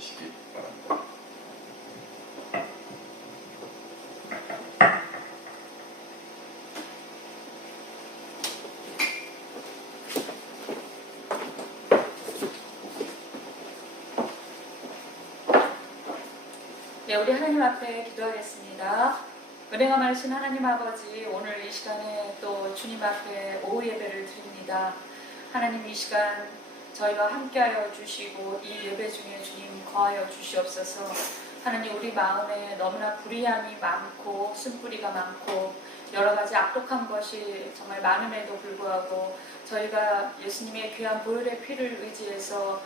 되시기 바랍니다. 네, 우리 하나님 앞에 기도하겠습니다. 은혜가 많으신 하나님 아버지, 오늘 이 시간에 또 주님 앞에 오후 예배를 드립니다. 하나님, 이 시간 저희와 함께하여 주시고 이 예배 중에 주님 거하여 주시옵소서. 하나님, 우리 마음에 너무나 불의함이 많고 쓴뿌리가 많고 여러 가지 악독한 것이 정말 많음에도 불구하고 저희가 예수님의 귀한 보혈의 피를 의지해서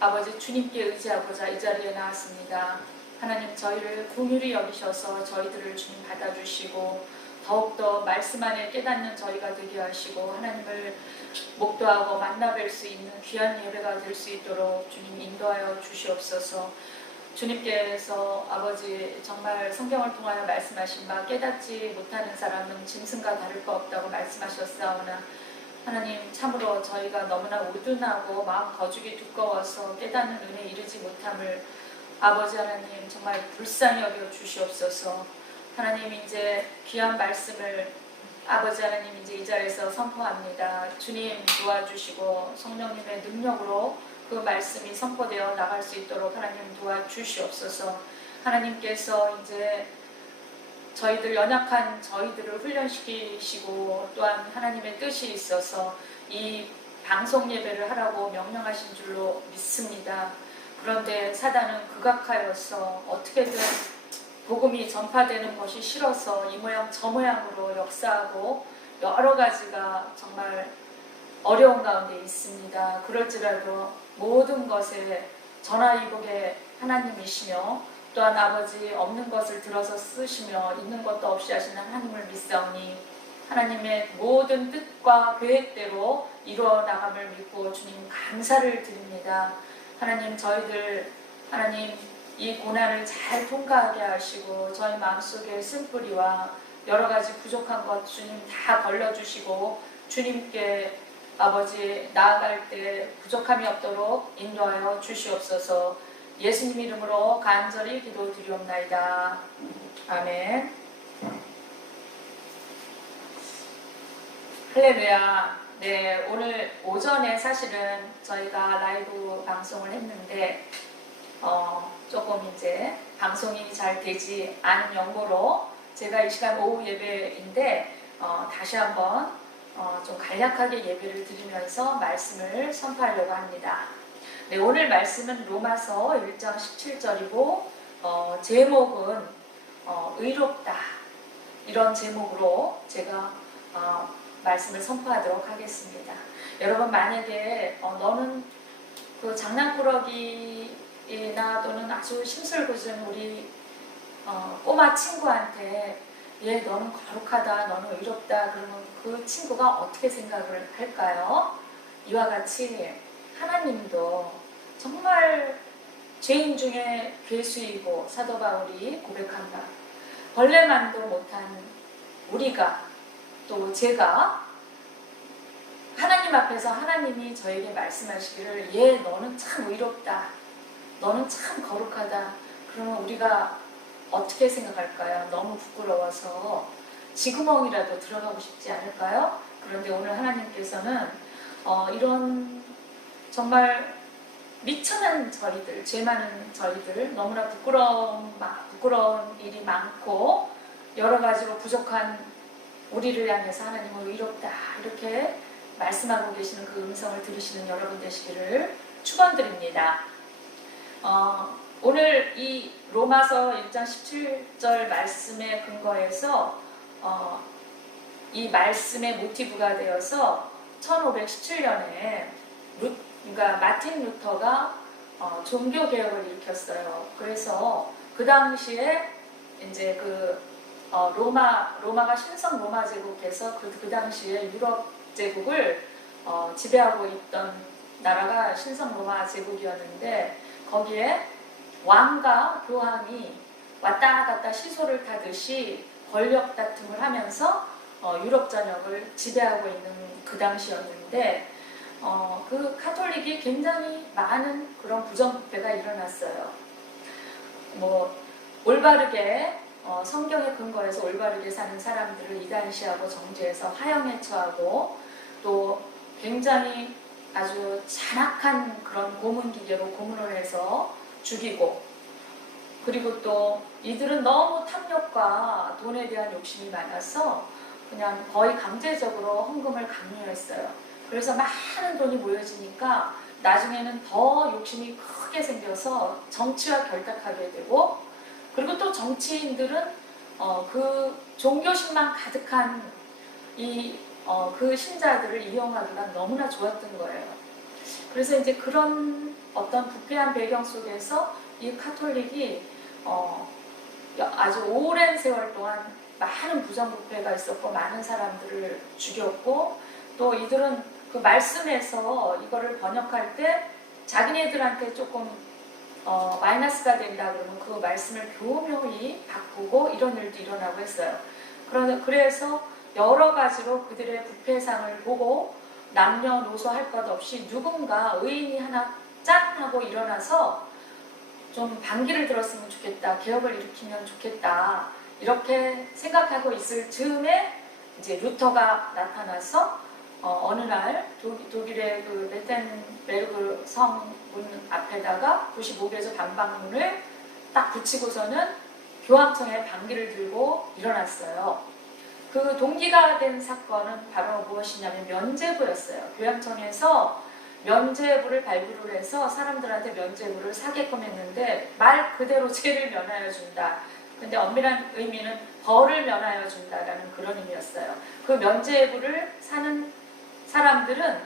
아버지 주님께 의지하고자 이 자리에 나왔습니다. 하나님, 저희를 긍휼히 여기셔서 저희들을 주님 받아주시고 더욱더 말씀 안에 깨닫는 저희가 되게 하시고 하나님을 목도하고 만나뵐 수 있는 귀한 예배가 될 수 있도록 주님 인도하여 주시옵소서. 주님께서 아버지 정말 성경을 통하여 말씀하신 바 깨닫지 못하는 사람은 짐승과 다를 바 없다고 말씀하셨사오나 하나님, 참으로 저희가 너무나 우둔하고 마음 거죽이 두꺼워서 깨닫는 은혜에 이르지 못함을 아버지 하나님 정말 불쌍히 여겨 주시옵소서. 하나님, 이제 귀한 말씀을 아버지 하나님 이제 이 자리에서 선포합니다. 주님 도와주시고 성령님의 능력으로 그 말씀이 선포되어 나갈 수 있도록 하나님 도와주시옵소서. 하나님께서 이제 저희들 연약한 저희들을 훈련시키시고 또한 하나님의 뜻이 있어서 이 방송 예배를 하라고 명령하신 줄로 믿습니다. 그런데 사단은 극악하여서 어떻게든 복음이 전파되는 것이 싫어서 이 모양 저 모양으로 역사하고 여러 가지가 정말 어려운 가운데 있습니다. 그럴지라도 모든 것에 전화위복의 하나님이시며 또한 아버지 없는 것을 들어서 쓰시며 있는 것도 없이 하시는 하나님을 믿사오니 하나님의 모든 뜻과 계획대로 이루어 나감을 믿고 주님 감사를 드립니다. 하나님, 저희들 하나님 이 고난을 잘 통과하게 하시고 저희 마음속에 쓴뿌리와 여러 가지 부족한 것 주님 다 걸러주시고 주님께 아버지 나아갈 때 부족함이 없도록 인도하여 주시옵소서. 예수님 이름으로 간절히 기도드리옵나이다. 아멘. 할렐루야. 네, 오늘 오전에 사실은 저희가 라이브 방송을 했는데 조금 이제 방송이 잘 되지 않은 연고로 제가 이 시간 오후 예배인데 다시 한번 좀 간략하게 예배를 드리면서 말씀을 선포하려고 합니다. 네, 오늘 말씀은 로마서 1장 17절이고 제목은 의롭다, 이런 제목으로 제가 말씀을 선포하도록 하겠습니다. 여러분, 만약에 너는 그 장난꾸러기나 또는 아주 심술궂은 우리 꼬마 친구한테 얘 너는 거룩하다, 너는 의롭다 그러면 그 친구가 어떻게 생각을 할까요? 이와 같이 하나님도 정말 죄인 중에 괴수이고 사도 바울이 고백한 바 벌레만도 못한 우리가 또 제가 하나님 앞에서 하나님이 저에게 말씀하시기를 얘 너는 참 의롭다, 너는 참 거룩하다 그러면 우리가 어떻게 생각할까요? 너무 부끄러워서 지구멍이라도 들어가고 싶지 않을까요? 그런데 오늘 하나님께서는 이런 정말 미천한 저희들, 죄 많은 저희들, 너무나 부끄러운 일이 많고 여러 가지로 부족한 우리를 향해서 하나님은 의롭다 이렇게 말씀하고 계시는 그 음성을 들으시는 여러분 되시기를 축원드립니다. 오늘 이 로마서 1장 17절 말씀에 근거해서 이 말씀의 모티브가 되어서 1517년에 그러니까 마틴 루터가 종교개혁을 일으켰어요. 그래서 그 당시에 이제 로마가 신성 로마 제국에서 그 당시에 유럽 제국을 지배하고 있던 나라가 신성 로마 제국이었는데 거기에 왕과 교황이 왔다 갔다 시소를 타듯이 권력 다툼을 하면서 유럽 전역을 지배하고 있는 그 당시였는데 그 카톨릭이 굉장히 많은 그런 부정부패가 일어났어요. 뭐 올바르게 성경에 근거해서 올바르게 사는 사람들을 이단시하고 정죄해서 화형에 처하고, 또 굉장히 아주 잔악한 그런 고문 기계로 고문을 해서 죽이고, 그리고 또 이들은 너무 탐욕과 돈에 대한 욕심이 많아서 그냥 거의 강제적으로 헌금을 강요했어요. 그래서 많은 돈이 모여지니까 나중에는 더 욕심이 크게 생겨서 정치와 결탁하게 되고, 그리고 또 정치인들은 그 종교심만 가득한 그 신자들을 이용하기가 너무나 좋았던 거예요. 그래서 이제 그런 어떤 부패한 배경 속에서 이 카톨릭이 아주 오랜 세월 동안 많은 부정부패가 있었고 많은 사람들을 죽였고, 또 이들은 그 말씀에서 이거를 번역할 때 자기네들한테 조금 마이너스가 된다 그러면 그 말씀을 교묘히 바꾸고 이런 일도 일어나고 했어요. 그래서 여러 가지로 그들의 부패상을 보고 남녀노소 할 것 없이 누군가 의인이 하나 짠 하고 일어나서 좀 반기를 들었으면 좋겠다, 개혁을 일으키면 좋겠다, 이렇게 생각하고 있을 즈음에 이제 루터가 나타나서 어느 날 독일의 그 메텐베르그 성문 앞에다가 95개조 반박문을 딱 붙이고서는 교황청에 반기를 들고 일어났어요. 그 동기가 된 사건은 바로 무엇이냐면 면죄부였어요. 교황청에서 면죄부를 발부를 해서 사람들한테 면죄부를 사게끔 했는데 말 그대로 죄를 면하여 준다. 근데 엄밀한 의미는 벌을 면하여 준다라는 그런 의미였어요. 그 면죄부를 사는 사람들은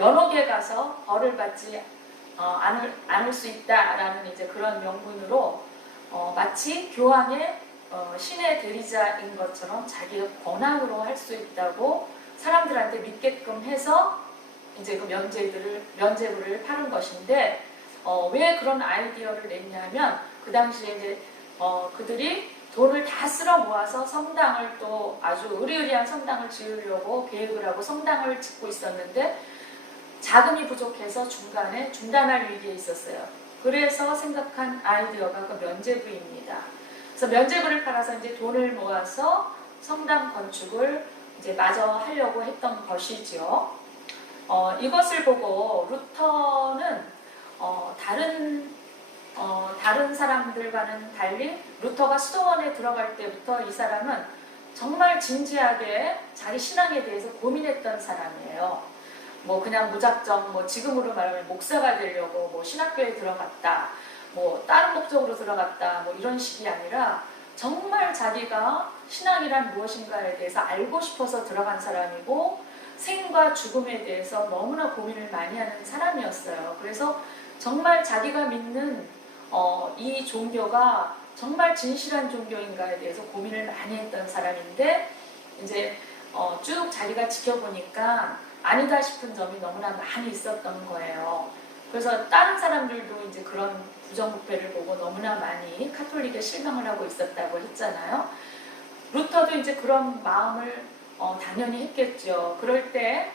연옥에 가서 벌을 받지 않을 수 있다라는 이제 그런 명분으로 마치 교황의 신의 대리자인 것처럼 자기의 권한으로 할 수 있다고 사람들한테 믿게끔 해서 이제 그 면죄부를 파는 것인데, 왜 그런 아이디어를 냈냐면 그 당시에 이제 그들이 돈을 다 쓸어 모아서 성당을 또 아주 의리의리한 성당을 지으려고 계획을 하고 성당을 짓고 있었는데 자금이 부족해서 중간에 중단할 위기에 있었어요. 그래서 생각한 아이디어가 그 면죄부입니다. 그래서 면죄부를 팔아서 이제 돈을 모아서 성당 건축을 이제 마저 하려고 했던 것이지요. 이것을 보고 루터는 다른 사람들과는 달리 루터가 수도원에 들어갈 때부터 이 사람은 정말 진지하게 자기 신앙에 대해서 고민했던 사람이에요. 뭐 그냥 무작정 뭐 지금으로 말하면 목사가 되려고 뭐 신학교에 들어갔다, 뭐 다른 목적으로 들어갔다, 뭐 이런 식이 아니라 정말 자기가 신앙이란 무엇인가에 대해서 알고 싶어서 들어간 사람이고 생과 죽음에 대해서 너무나 고민을 많이 하는 사람이었어요. 그래서 정말 자기가 믿는 이 종교가 정말 진실한 종교인가에 대해서 고민을 많이 했던 사람인데, 이제 쭉 자기가 지켜보니까 아니다 싶은 점이 너무나 많이 있었던 거예요. 그래서 다른 사람들도 이제 그런 부정부패를 보고 너무나 많이 카톨릭에 실망을 하고 있었다고 했잖아요. 루터도 이제 그런 마음을 당연히 했겠죠. 그럴 때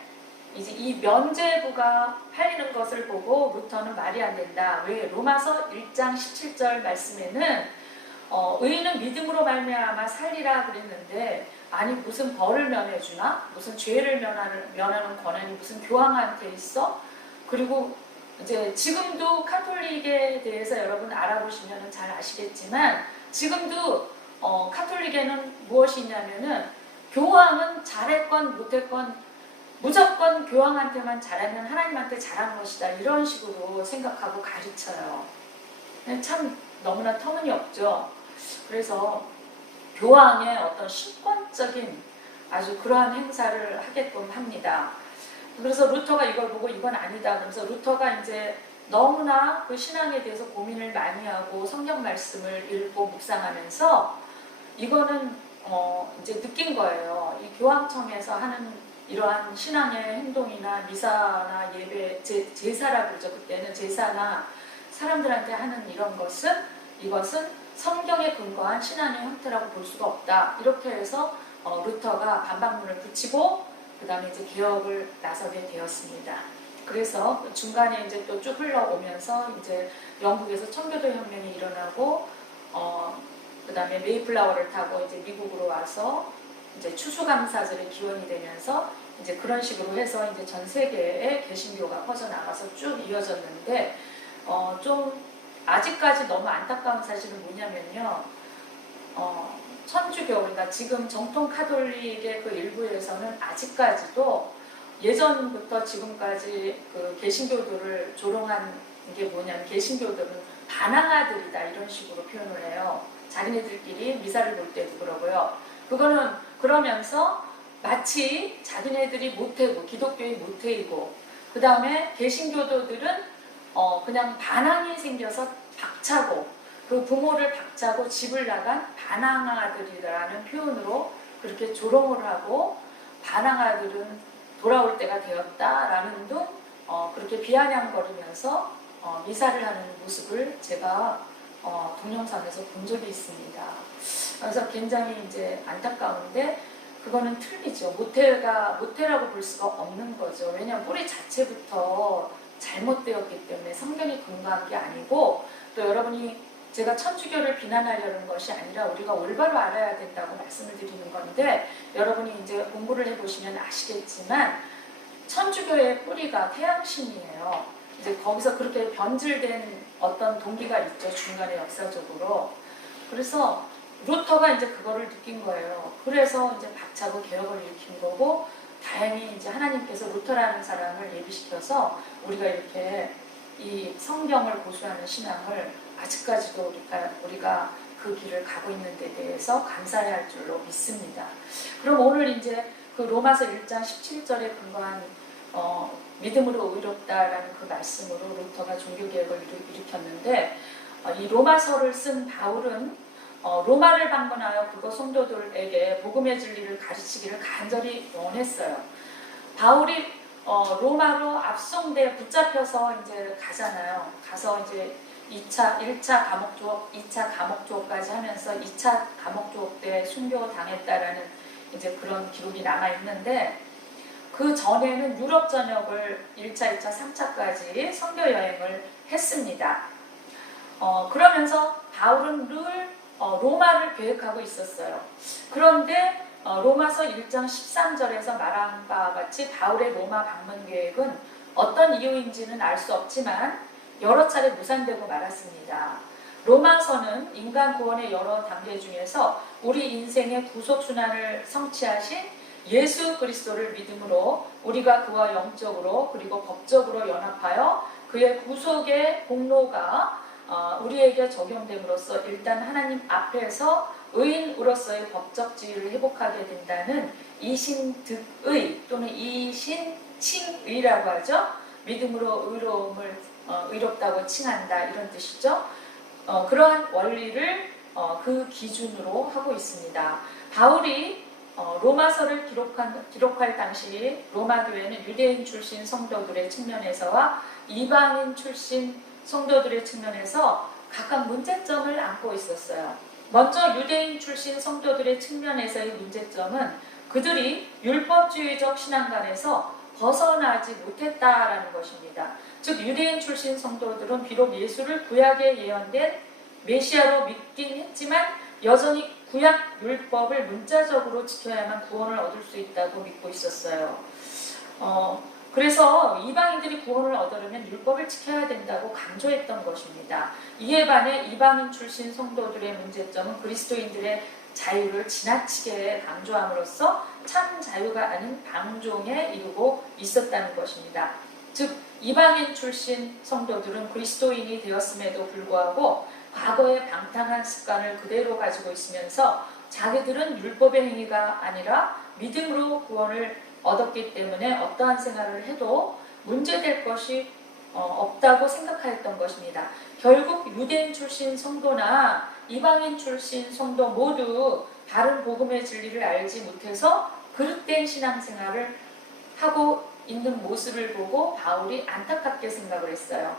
이제 이 면죄부가 팔리는 것을 보고 루터는 말이 안 된다. 왜? 로마서 1장 17절 말씀에는 의인은 믿음으로 말미암아 살리라 그랬는데, 아니 무슨 벌을 면해주나? 무슨 죄를 면하는 권한이 무슨 교황한테 있어? 그리고 이제 지금도 카톨릭에 대해서 여러분 알아보시면 잘 아시겠지만 지금도 카톨릭에는 무엇이 있냐면은 교황은 잘했건 못했건 무조건 교황한테만 잘하면 하나님한테 잘한 것이다, 이런 식으로 생각하고 가르쳐요. 참 너무나 터무니없죠. 그래서 교황의 어떤 신권적인 아주 그러한 행사를 하게끔 합니다. 그래서 루터가 이걸 보고 이건 아니다. 그래서 루터가 이제 너무나 그 신앙에 대해서 고민을 많이 하고 성경 말씀을 읽고 묵상하면서 이거는 이제 느낀 거예요. 이 교황청에서 하는 이러한 신앙의 행동이나 미사나 예배, 제사라 그러죠. 그때는 제사나 사람들한테 하는 이것은 성경에 근거한 신앙의 형태라고 볼 수가 없다. 이렇게 해서 루터가 반박문을 붙이고 그 다음에 이제 개혁을 나서게 되었습니다. 그래서 중간에 이제 또 쭉 흘러오면서 이제 영국에서 청교도 혁명이 일어나고 그다음에 메이플라워를 타고 이제 미국으로 와서 이제 추수감사절의 기원이 되면서 이제 그런 식으로 해서 이제 전 세계에 개신교가 퍼져나가서 쭉 이어졌는데 좀 아직까지 너무 안타까운 사실은 뭐냐면요. 천주교, 그러니까 지금 정통 카톨릭의 그 일부에서는 아직까지도 예전부터 지금까지 그 개신교도를 조롱한 게 뭐냐면 개신교도는 반항아들이다 이런 식으로 표현을 해요. 자기네들끼리 미사를 볼 때도 그러고요. 그거는 그러면서 마치 자기네들이 모태고 기독교의 모태이고 그 다음에 개신교도들은 그냥 반항이 생겨서 박차고 그 부모를 박차고 집을 나간 반항아들이라는 표현으로 그렇게 조롱을 하고 반항아들은 돌아올 때가 되었다라는 등 그렇게 비아냥거리면서 미사를 하는 모습을 제가 동영상에서 본 적이 있습니다. 그래서 굉장히 이제 안타까운데 그거는 틀리죠. 모태라고 볼 수가 없는 거죠. 왜냐하면 뿌리 자체부터 잘못되었기 때문에 성경이 근거한 게 아니고 또 여러분이 제가 천주교를 비난하려는 것이 아니라 우리가 올바로 알아야 된다고 말씀을 드리는 건데 여러분이 이제 공부를 해보시면 아시겠지만 천주교의 뿌리가 태양신이에요. 이제 거기서 그렇게 변질된 어떤 동기가 있죠. 중간에 역사적으로. 그래서 루터가 이제 그거를 느낀 거예요. 그래서 이제 박차고 개혁을 일으킨 거고 다행히 이제 하나님께서 루터라는 사람을 예비시켜서 우리가 이렇게 이 성경을 고수하는 신앙을 아직까지도 우리가 그 길을 가고 있는 데 대해서 감사해야 할 줄로 믿습니다. 그럼 오늘 이제 그 로마서 1장 17절에 근거한 믿음으로 의롭다라는 그 말씀으로 루터가 종교개혁을 일으켰는데 이 로마서를 쓴 바울은 로마를 방문하여 그곳 성도들에게 복음의 진리를 가르치기를 간절히 원했어요. 바울이 로마로 압송돼 붙잡혀서 이제 가잖아요. 가서 이제 1차 감옥 조업, 2차 감옥 조업까지 하면서 2차 감옥 조업 때 순교 당했다라는 이제 그런 기록이 남아 있는데 그 전에는 유럽 전역을 1차, 2차, 3차까지 선교 여행을 했습니다. 그러면서 바울은 늘 로마를 계획하고 있었어요. 그런데 로마서 1장 13절에서 말한 바와 같이 바울의 로마 방문 계획은 어떤 이유인지는 알 수 없지만 여러 차례 무산되고 말았습니다. 로마서는 인간 구원의 여러 단계 중에서 우리 인생의 구속순환을 성취하신 예수 그리스도를 믿음으로 우리가 그와 영적으로 그리고 법적으로 연합하여 그의 구속의 공로가 우리에게 적용됨으로써 일단 하나님 앞에서 의인으로서의 법적 지위를 회복하게 된다는 이신득의 또는 이신칭의라고 하죠. 믿음으로 의롭다고 칭한다 이런 뜻이죠. 그러한 원리를 그 기준으로 하고 있습니다. 바울이 로마서를 기록할 당시 로마 교회는 유대인 출신 성도들의 측면에서와 이방인 출신 성도들의 측면에서 각각 문제점을 안고 있었어요. 먼저 유대인 출신 성도들의 측면에서의 문제점은 그들이 율법주의적 신앙관에서 벗어나지 못했다라는 것입니다. 즉 유대인 출신 성도들은 비록 예수를 구약에 예언된 메시아로 믿긴 했지만 여전히 구약 율법을 문자적으로 지켜야만 구원을 얻을 수 있다고 믿고 있었어요. 그래서 이방인들이 구원을 얻으려면 율법을 지켜야 된다고 강조했던 것입니다. 이에 반해 이방인 출신 성도들의 문제점은 그리스도인들의 자유를 지나치게 강조함으로써 참 자유가 아닌 방종에 이르고 있었다는 것입니다. 즉 이방인 출신 성도들은 그리스도인이 되었음에도 불구하고 과거의 방탕한 습관을 그대로 가지고 있으면서 자기들은 율법의 행위가 아니라 믿음으로 구원을 얻었기 때문에 어떠한 생활을 해도 문제될 것이 없다고 생각하였던 것입니다. 결국 유대인 출신 성도나 이방인 출신 성도 모두 다른 복음의 진리를 알지 못해서 그릇된 신앙생활을 하고 있는 모습을 보고 바울이 안타깝게 생각을 했어요.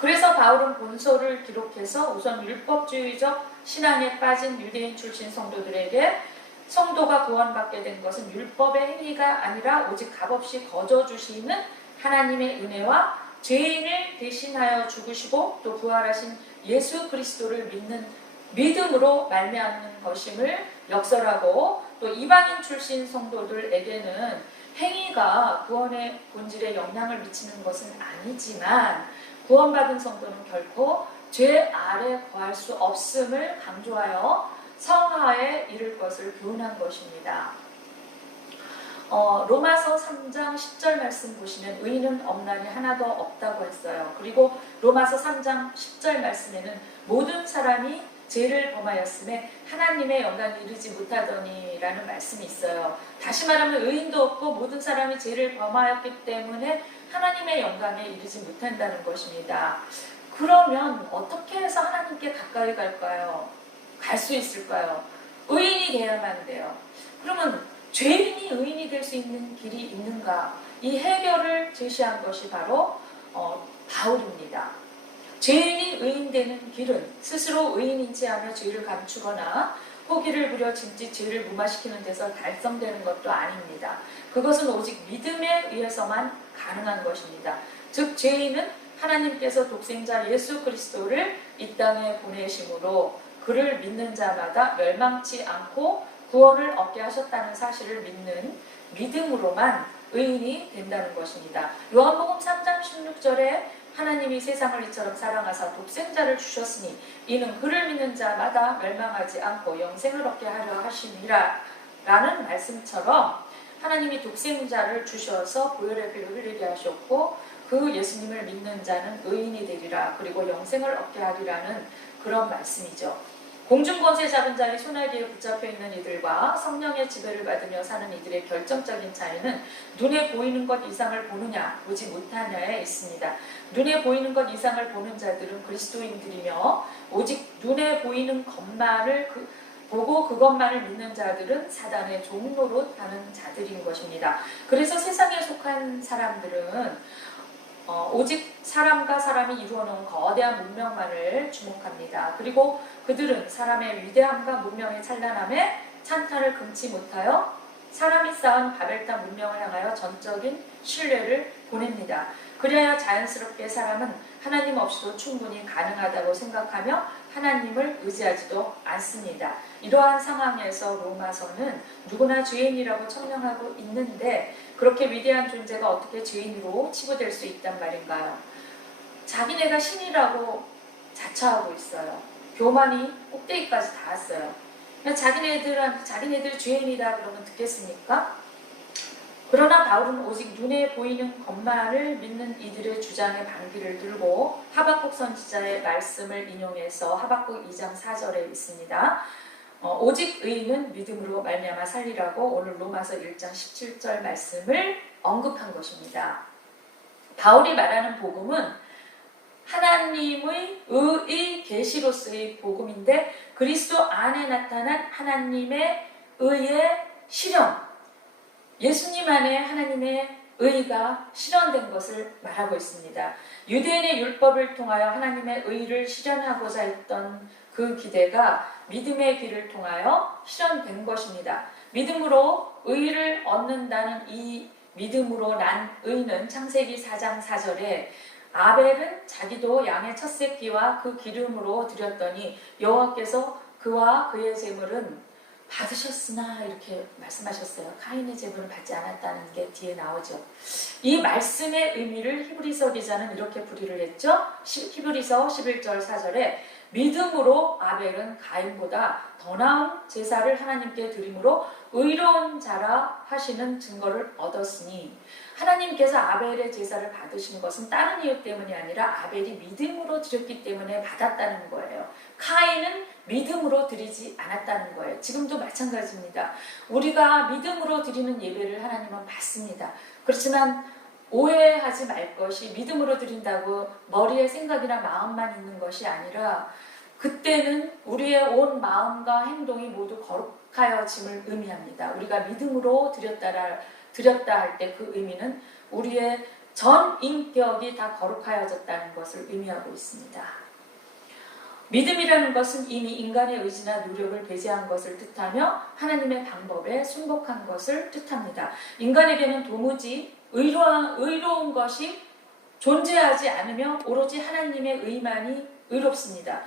그래서 바울은 본서를 기록해서 우선 율법주의적 신앙에 빠진 유대인 출신 성도들에게 성도가 구원받게 된 것은 율법의 행위가 아니라 오직 값없이 거저 주시는 하나님의 은혜와 죄인을 대신하여 죽으시고 또 부활하신 예수 그리스도를 믿는 믿음으로 말미암는 것임을 역설하고, 또 이방인 출신 성도들에게는 행위가 구원의 본질에 영향을 미치는 것은 아니지만 구원받은 성도는 결코 죄 아래 거할 수 없음을 강조하여 성화에 이를 것을 교훈한 것입니다. 로마서 3장 10절 말씀 보시면 의인은 없나니 하나도 없다고 했어요. 그리고 로마서 3장 10절 말씀에는 모든 사람이 죄를 범하였음에 하나님의 영광에 이르지 못하더니 라는 말씀이 있어요. 다시 말하면 의인도 없고 모든 사람이 죄를 범하였기 때문에 하나님의 영광에 이르지 못한다는 것입니다. 그러면 어떻게 해서 하나님께 가까이 갈까요? 갈 수 있을까요? 의인이 돼야만 돼요. 그러면 죄인이 의인이 될 수 있는 길이 있는가? 이 해결을 제시한 것이 바로 바울입니다. 죄인이 의인되는 길은 스스로 의인인 체하며 죄를 감추거나 호기를 부려 짐짓 죄를 무마시키는 데서 달성되는 것도 아닙니다. 그것은 오직 믿음에 의해서만 가능한 것입니다. 즉 죄인은 하나님께서 독생자 예수 그리스도를 이 땅에 보내심으로 그를 믿는 자마다 멸망치 않고 구원을 얻게 하셨다는 사실을 믿는 믿음으로만 의인이 된다는 것입니다. 요한복음 3장 16절에 하나님이 세상을 이처럼 사랑하사 독생자를 주셨으니 이는 그를 믿는 자마다 멸망하지 않고 영생을 얻게 하려 하심이라 라는 말씀처럼 하나님이 독생자를 주셔서 보혈의 피를 흘리게 하셨고 그 예수님을 믿는 자는 의인이 되리라, 그리고 영생을 얻게 하리라는 그런 말씀이죠. 공중권세 잡은 자의 소나기에 붙잡혀 있는 이들과 성령의 지배를 받으며 사는 이들의 결정적인 차이는 눈에 보이는 것 이상을 보느냐 보지 못하냐에 있습니다. 눈에 보이는 것 이상을 보는 자들은 그리스도인들이며 오직 눈에 보이는 것만을 보고 그것만을 믿는 자들은 사단의 종로로 가는 자들인 것입니다. 그래서 세상에 속한 사람들은 오직 사람과 사람이 이루어놓은 거대한 문명만을 주목합니다. 그리고 그들은 사람의 위대함과 문명의 찬란함에 찬탄을 금치 못하여 사람이 쌓은 바벨탑 문명을 향하여 전적인 신뢰를 보냅니다. 그래야 자연스럽게 사람은 하나님 없이도 충분히 가능하다고 생각하며 하나님을 의지하지도 않습니다. 이러한 상황에서 로마서는 누구나 죄인이라고 청명하고 있는데 그렇게 위대한 존재가 어떻게 죄인으로 치부될 수 있단 말인가요? 자기네가 신이라고 자처하고 있어요. 교만이 꼭대기까지 닿았어요. 자기네들 죄인이다 그러면 듣겠습니까? 그러나 바울은 오직 눈에 보이는 것만을 믿는 이들의 주장에 반기를 들고 하박국 선지자의 말씀을 인용해서 하박국 2장 4절에 있습니다. 오직 의인은 믿음으로 말미암아 살리라고 오늘 로마서 1장 17절 말씀을 언급한 것입니다. 바울이 말하는 복음은 하나님의 의의 계시로서의 복음인데 그리스도 안에 나타난 하나님의 의의 실현, 예수님 안에 하나님의 의가 실현된 것을 말하고 있습니다. 유대인의 율법을 통하여 하나님의 의를 실현하고자 했던 그 기대가 믿음의 길을 통하여 실현된 것입니다. 믿음으로 의를 얻는다는 이 믿음으로 난 의는 창세기 4장 4절에 아벨은 자기도 양의 첫 새끼와 그 기름으로 드렸더니 여호와께서 그와 그의 제물은 받으셨으나 이렇게 말씀하셨어요. 카인의 제물을 받지 않았다는 게 뒤에 나오죠. 이 말씀의 의미를 히브리서 기자는 이렇게 풀이를 했죠. 히브리서 11절 4절에 믿음으로 아벨은 가인보다 더 나은 제사를 하나님께 드림으로 의로운 자라 하시는 증거를 얻었으니, 하나님께서 아벨의 제사를 받으신 것은 다른 이유 때문이 아니라 아벨이 믿음으로 드렸기 때문에 받았다는 거예요. 카인은 믿음으로 드리지 않았다는 거예요. 지금도 마찬가지입니다. 우리가 믿음으로 드리는 예배를 하나님은 받습니다. 그렇지만 오해하지 말 것이 믿음으로 드린다고 머리에 생각이나 마음만 있는 것이 아니라 그때는 우리의 온 마음과 행동이 모두 거룩하여짐을 의미합니다. 우리가 믿음으로 드렸다 할 때 그 의미는 우리의 전 인격이 다 거룩하여졌다는 것을 의미하고 있습니다. 믿음이라는 것은 이미 인간의 의지나 노력을 배제한 것을 뜻하며 하나님의 방법에 순복한 것을 뜻합니다. 인간에게는 도무지 의로운 것이 존재하지 않으며 오로지 하나님의 의만이 의롭습니다.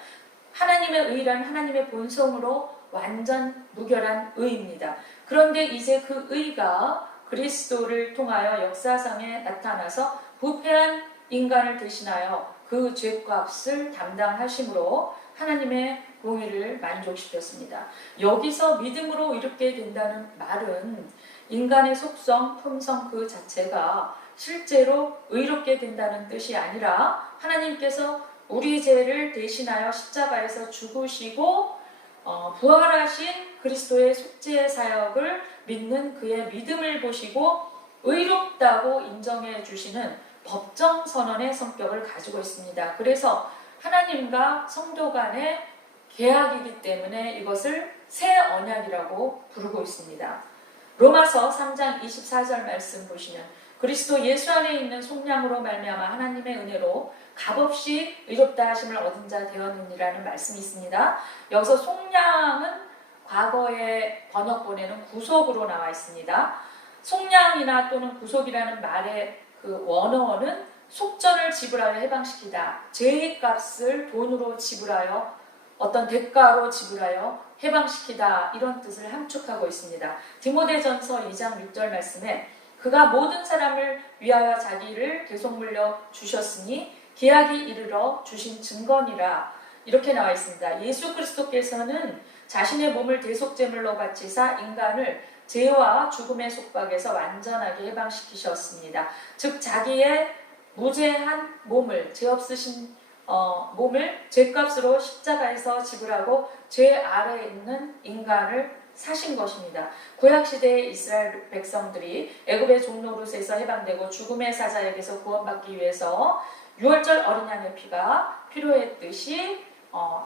하나님의 의란 하나님의 본성으로 완전 무결한 의입니다. 그런데 이제 그 의가 그리스도를 통하여 역사상에 나타나서 부패한 인간을 대신하여 그 죄값을 담당하심으로 하나님의 공의를 만족시켰습니다. 여기서 믿음으로 이롭게 된다는 말은 인간의 속성, 품성 그 자체가 실제로 의롭게 된다는 뜻이 아니라 하나님께서 우리 죄를 대신하여 십자가에서 죽으시고 부활하신 그리스도의 속죄 사역을 믿는 그의 믿음을 보시고 의롭다고 인정해 주시는 법정 선언의 성격을 가지고 있습니다. 그래서 하나님과 성도 간의 계약이기 때문에 이것을 새 언약이라고 부르고 있습니다. 로마서 3장 24절 말씀 보시면 그리스도 예수 안에 있는 속량으로 말미암아 하나님의 은혜로 값없이 의롭다 하심을 얻은 자 되었느니라는 말씀이 있습니다. 여기서 속량은 과거의 번역본에는 구속으로 나와 있습니다. 속량이나 또는 구속이라는 말의 그 원어는 속전을 지불하여 해방시키다, 죄의 값을 돈으로 지불하여 어떤 대가로 지불하여 해방시키다, 이런 뜻을 함축하고 있습니다. 디모데전서 2장 6절 말씀에 그가 모든 사람을 위하여 자기를 대속물려 주셨으니 계약이 이르러 주신 증거니라, 이렇게 나와 있습니다. 예수 그리스도께서는 자신의 몸을 대속제물로 바치사 인간을 죄와 죽음의 속박에서 완전하게 해방시키셨습니다. 즉 자기의 무죄한 몸을, 죄 없으신 몸을 죄값으로 십자가에서 지불하고 죄 아래에 있는 인간을 사신 것입니다. 구약시대의 이스라엘 백성들이 애굽의 종노릇에서 해방되고 죽음의 사자에게서 구원받기 위해서 유월절 어린 양의 피가 필요했듯이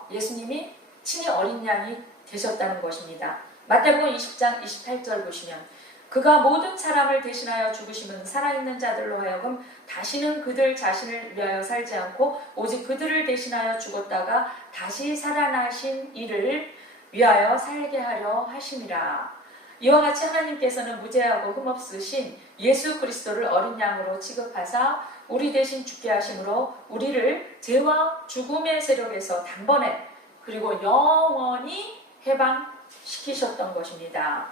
예수님이 친히 어린 양이 되셨다는 것입니다. 마태복음 20장 28절 보시면 그가 모든 사람을 대신하여 죽으심은 살아있는 자들로 하여금 다시는 그들 자신을 위하여 살지 않고 오직 그들을 대신하여 죽었다가 다시 살아나신 이를 위하여 살게 하려 하심이라. 이와 같이 하나님께서는 무죄하고 흠없으신 예수 그리스도를 어린 양으로 취급하사 우리 대신 죽게 하심으로 우리를 죄와 죽음의 세력에서 단번에 그리고 영원히 해방시키셨던 것입니다.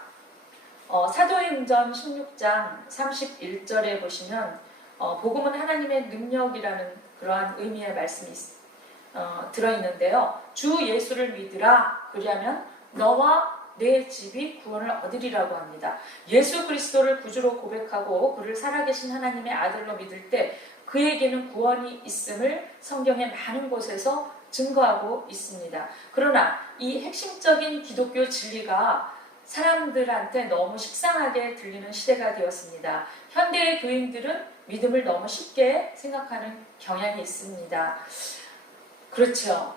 사도행전 16장 31절에 보시면 복음은 하나님의 능력이라는 그러한 의미의 말씀이 들어있는데요. 주 예수를 믿으라, 그리하면 너와 내 집이 구원을 얻으리라고 합니다. 예수 그리스도를 구주로 고백하고 그를 살아계신 하나님의 아들로 믿을 때 그에게는 구원이 있음을 성경의 많은 곳에서 증거하고 있습니다. 그러나 이 핵심적인 기독교 진리가 사람들한테 너무 식상하게 들리는 시대가 되었습니다. 현대의 교인들은 믿음을 너무 쉽게 생각하는 경향이 있습니다. 그렇죠.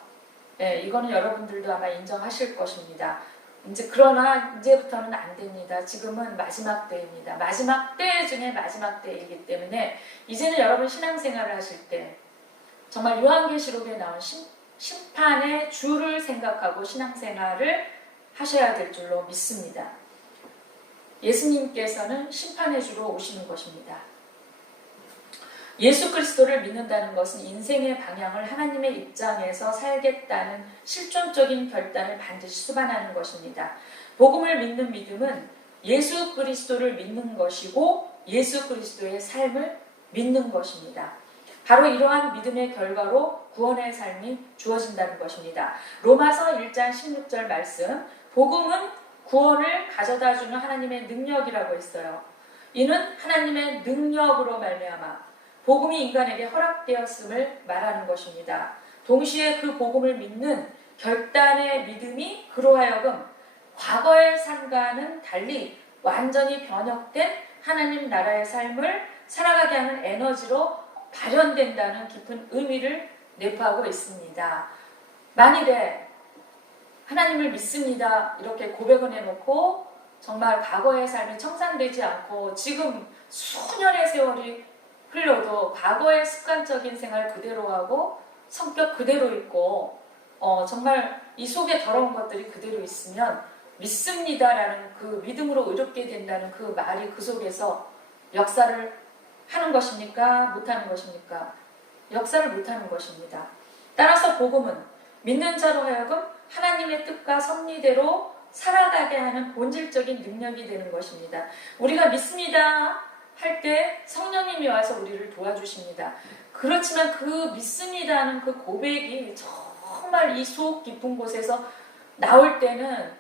네, 이거는 여러분들도 아마 인정하실 것입니다. 그러나 이제부터는 안 됩니다. 지금은 마지막 때입니다. 마지막 때 중에 마지막 때이기 때문에 이제는 여러분 신앙생활을 하실 때 정말 요한계시록에 나온 심판의 주를 생각하고 신앙생활을 하셔야 될 줄로 믿습니다. 예수님께서는 심판의 주로 오시는 것입니다. 예수 그리스도를 믿는다는 것은 인생의 방향을 하나님의 입장에서 살겠다는 실존적인 결단을 반드시 수반하는 것입니다. 복음을 믿는 믿음은 예수 그리스도를 믿는 것이고 예수 그리스도의 삶을 믿는 것입니다. 바로 이러한 믿음의 결과로 구원의 삶이 주어진다는 것입니다. 로마서 1장 16절 말씀, 복음은 구원을 가져다주는 하나님의 능력이라고 했어요. 이는 하나님의 능력으로 말미암아 복음이 인간에게 허락되었음을 말하는 것입니다. 동시에 그 복음을 믿는 결단의 믿음이 그로 하여금 과거의 삶과는 달리 완전히 변혁된 하나님 나라의 삶을 살아가게 하는 에너지로 발현된다는 깊은 의미를 내포하고 있습니다. 만일에 하나님을 믿습니다 이렇게 고백을 해놓고 정말 과거의 삶이 청산되지 않고 지금 수년의 세월이 흘려도 과거의 습관적인 생활 그대로 하고 성격 그대로 있고 정말 이 속에 더러운 것들이 그대로 있으면 믿습니다라는 그 믿음으로 의롭게 된다는 그 말이 그 속에서 역사를 하는 것입니까? 못하는 것입니까? 역사를 못하는 것입니다. 따라서 복음은 믿는 자로 하여금 하나님의 뜻과 섭리대로 살아가게 하는 본질적인 능력이 되는 것입니다. 우리가 믿습니다 할 때 성령님이 와서 우리를 도와주십니다. 그렇지만 그 믿습니다는 그 고백이 정말 이 속 깊은 곳에서 나올 때는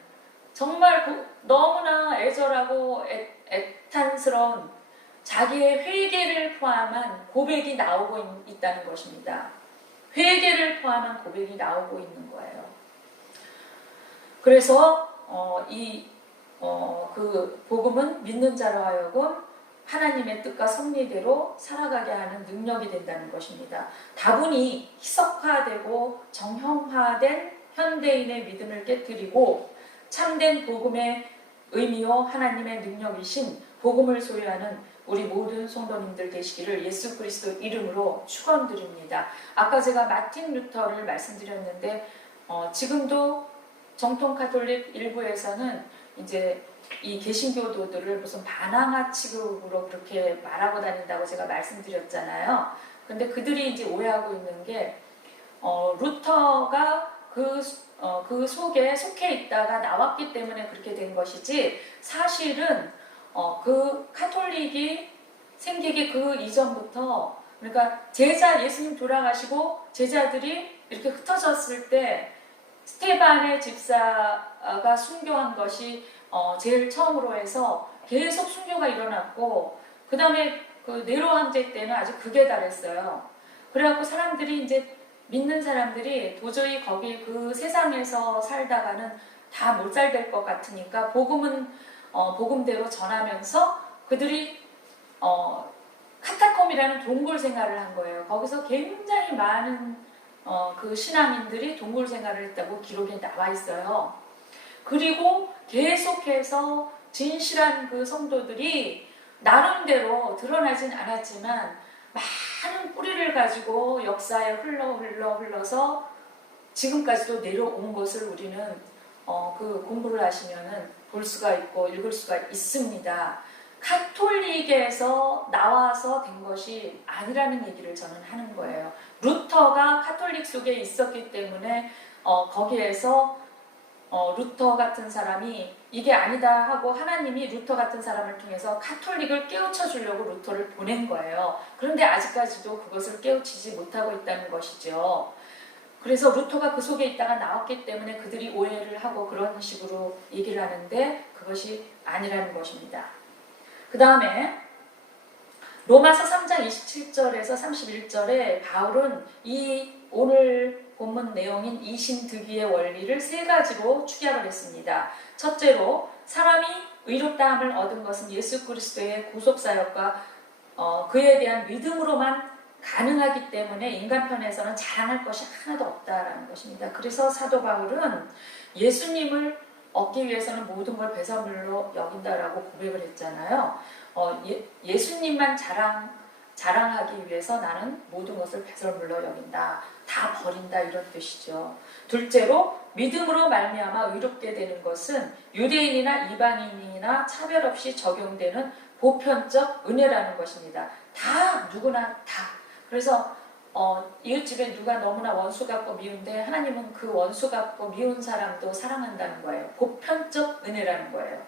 정말 너무나 애절하고 애탄스러운 자기의 회개를 포함한 고백이 나오고 있다는 것입니다. 회개를 포함한 고백이 나오고 있는 거예요. 그래서 그 복음은 믿는 자로 하여금 하나님의 뜻과 섭리대로 살아가게 하는 능력이 된다는 것입니다. 다분히 희석화되고 정형화된 현대인의 믿음을 깨뜨리고 참된 복음의 의미요 하나님의 능력이신 복음을 소유하는 우리 모든 성도님들 되시기를 예수 그리스도 이름으로 축원드립니다. 아까 제가 마틴 루터를 말씀드렸는데 지금도 정통 카톨릭 일부에서는 이제 이 개신교도들을 무슨 반항아 취급으로 그렇게 말하고 다닌다고 제가 말씀드렸잖아요. 근데 그들이 이제 오해하고 있는 게 루터가 그 속에 속해 있다가 나왔기 때문에 그렇게 된 것이지 사실은 그 카톨릭이 생기기 그 이전부터 그러니까 예수님 돌아가시고 제자들이 이렇게 흩어졌을 때 스테반의 집사가 순교한 것이 제일 처음으로 해서 계속 순교가 일어났고 그 다음에 그 네로 황제 때는 아주 극에 달했어요. 그래갖고 사람들이 이제 믿는 사람들이 도저히 거기 그 세상에서 살다가는 다 못 살될 것 같으니까 복음은 복음대로 전하면서 그들이 카타콤이라는 동굴 생활을 한 거예요. 거기서 굉장히 많은 그 신앙인들이 동굴 생활을 했다고 기록에 나와 있어요. 그리고 계속해서 진실한 그 성도들이 나름대로 드러나진 않았지만 많은 뿌리를 가지고 역사에 흘러서 지금까지도 내려온 것을 우리는 그 공부를 하시면은 볼 수가 있고 읽을 수가 있습니다. 카톨릭에서 나와서 된 것이 아니라는 얘기를 저는 하는 거예요. 루터가 카톨릭 속에 있었기 때문에 거기에서 루터 같은 사람이 이게 아니다 하고 하나님이 루터 같은 사람을 통해서 카톨릭을 깨우쳐 주려고 루터를 보낸 거예요. 그런데 아직까지도 그것을 깨우치지 못하고 있다는 것이죠. 그래서 루터가 그 속에 있다가 나왔기 때문에 그들이 오해를 하고 그런 식으로 얘기를 하는데 그것이 아니라는 것입니다. 그 다음에 로마서 3장 27절에서 31절에 바울은 이 오늘 본문 내용인 이신득의의 원리를 세 가지로 축약을 했습니다. 첫째로 사람이 의롭다함을 얻은 것은 예수 그리스도의 구속사역과 그에 대한 믿음으로만 가능하기 때문에 인간편에서는 자랑할 것이 하나도 없다라는 것입니다. 그래서 사도 바울은 예수님을 얻기 위해서는 모든 걸 배설물로 여긴다라고 고백을 했잖아요. 예수님만 자랑하기 위해서 나는 모든 것을 배설물로 여긴다. 다 버린다 이런 뜻이죠. 둘째로 믿음으로 말미암아 의롭게 되는 것은 유대인이나 이방인이나 차별 없이 적용되는 보편적 은혜라는 것입니다. 다 누구나 다. 그래서 이웃집에 누가 너무나 원수 같고 미운데 하나님은 그 원수 같고 미운 사람도 사랑한다는 거예요. 보편적 은혜라는 거예요.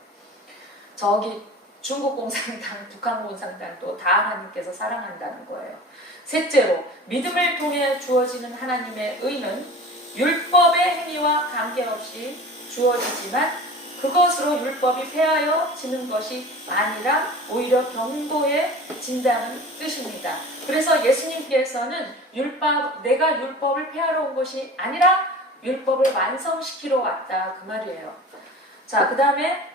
저기 중국 공산당, 북한 공산당도 다 하나님께서 사랑한다는 거예요. 셋째로 믿음을 통해 주어지는 하나님의 의는 율법의 행위와 관계없이 주어지지만 그것으로 율법이 폐하여지는 것이 아니라 오히려 경고해진다는 뜻입니다. 그래서 예수님께서는 내가 율법을 폐하러 온 것이 아니라 율법을 완성시키러 왔다 그 말이에요. 자, 그 다음에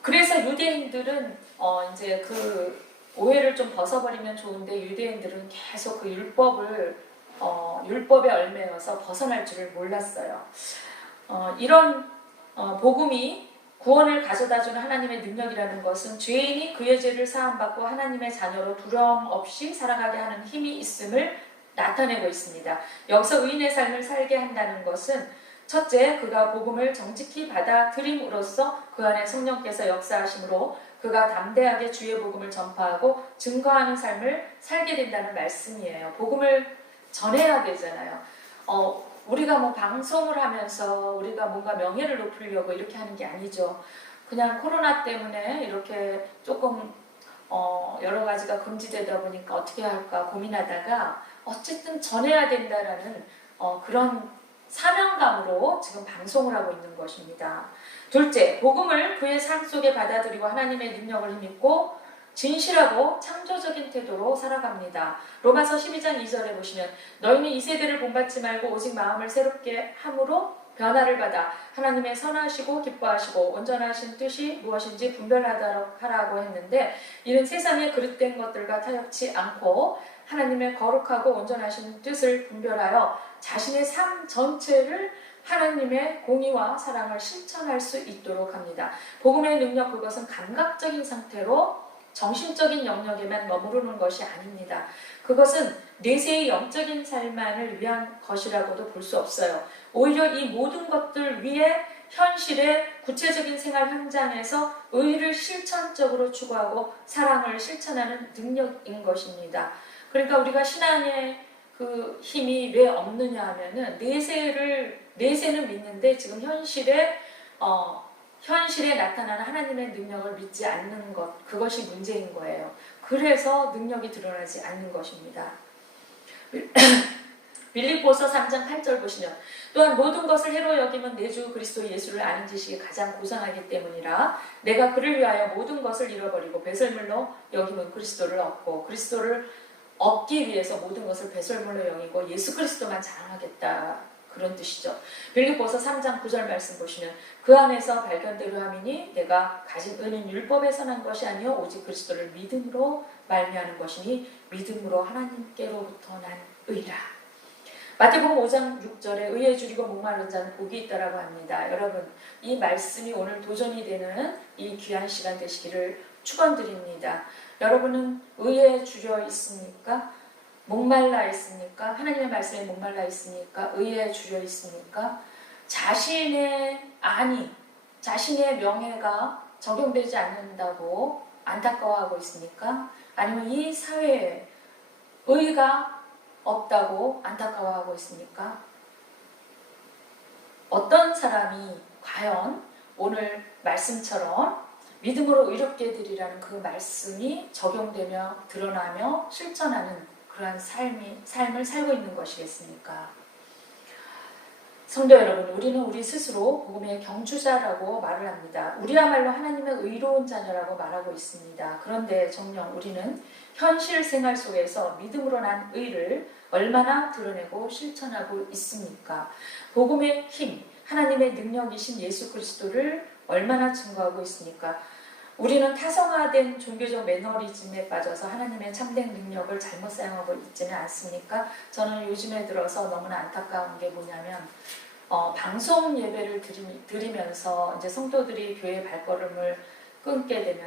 그래서 유대인들은 이제 그 오해를 좀 벗어버리면 좋은데 유대인들은 계속 그 율법에 얽매여서 벗어날 줄을 몰랐어요. 이런 복음이 구원을 가져다주는 하나님의 능력이라는 것은 죄인이 그의 죄를 사함받고 하나님의 자녀로 두려움 없이 살아가게 하는 힘이 있음을 나타내고 있습니다. 여기서 의인의 삶을 살게 한다는 것은 첫째, 그가 복음을 정직히 받아들임으로써 그 안에 성령께서 역사하심으로 그가 담대하게 주의 복음을 전파하고 증거하는 삶을 살게 된다는 말씀이에요. 복음을 전해야 되잖아요. 우리가 뭐 방송을 하면서 우리가 뭔가 명예를 높이려고 이렇게 하는 게 아니죠. 그냥 코로나 때문에 이렇게 조금 여러 가지가 금지되다 보니까 어떻게 할까 고민하다가 어쨌든 전해야 된다라는 그런 사명감으로 지금 방송을 하고 있는 것입니다. 둘째, 복음을 그의 삶 속에 받아들이고 하나님의 능력을 힘입고 진실하고 창조적인 태도로 살아갑니다. 로마서 12장 2절에 보시면 너희는 이 세대를 본받지 말고 오직 마음을 새롭게 함으로 변화를 받아 하나님의 선하시고 기뻐하시고 온전하신 뜻이 무엇인지 분별하라고 했는데, 이는 세상의 그릇된 것들과 타협치 않고 하나님의 거룩하고 온전하신 뜻을 분별하여 자신의 삶 전체를 하나님의 공의와 사랑을 실천할 수 있도록 합니다. 복음의 능력, 그것은 감각적인 상태로 정신적인 영역에만 머무르는 것이 아닙니다. 그것은 내세의 영적인 삶만을 위한 것이라고도 볼 수 없어요. 오히려 이 모든 것들 위에 현실의 구체적인 생활 현장에서 의를 실천적으로 추구하고 사랑을 실천하는 능력인 것입니다. 그러니까 우리가 신앙의 그 힘이 왜 없느냐 하면은 내세는 믿는데 지금 현실에 나타나는 하나님의 능력을 믿지 않는 것, 그것이 문제인 거예요. 그래서 능력이 드러나지 않는 것입니다. 빌립보서 3장 8절 보시면 또한 모든 것을 해로 여김은 내 주 그리스도 예수를 아는 지식이 가장 고상하기 때문이라 내가 그를 위하여 모든 것을 잃어버리고 배설물로 여김은 그리스도를 얻고 그리스도를 얻기 위해서 모든 것을 배설물로 여기고 예수 그리스도만 자랑하겠다, 그런 뜻이죠. 빌립보서 3장 9절 말씀 보시면 그 안에서 발견대로 함이니 내가 가진 은은 율법에서 난 것이 아니요 오직 그리스도를 믿음으로 말미암는 것이니 믿음으로 하나님께로부터 난 의라. 마태복음 5장 6절에 의에 줄이고 목마른 자는 복이 있다라고 합니다. 여러분, 이 말씀이 오늘 도전이 되는 이 귀한 시간 되시기를 축원드립니다. 여러분은 의에 줄여 있습니까? 목말라 있습니까? 하나님의 말씀에 목말라 있습니까? 의에 줄여 있습니까? 자신의 안위, 자신의 명예가 적용되지 않는다고 안타까워하고 있습니까? 아니면 이 사회에 의가 없다고 안타까워하고 있습니까? 어떤 사람이 과연 오늘 말씀처럼 믿음으로 의롭게 되리라는 그 말씀이 적용되며 드러나며 실천하는 그러한 삶을 살고 있는 것이겠습니까? 성도 여러분, 우리는 우리 스스로 복음의 경주자라고 말을 합니다. 우리야말로 하나님의 의로운 자녀라고 말하고 있습니다. 그런데 정녕 우리는 현실 생활 속에서 믿음으로 난 의를 얼마나 드러내고 실천하고 있습니까? 복음의 힘, 하나님의 능력이신 예수 그리스도를 얼마나 증거하고 있습니까? 우리는 타성화된 종교적 매너리즘에 빠져서 하나님의 참된 능력을 잘못 사용하고 있지는 않습니까? 저는 요즘에 들어서 너무나 안타까운 게 뭐냐면 방송 예배를 드리면서 이제 성도들이 교회 발걸음을 끊게 되면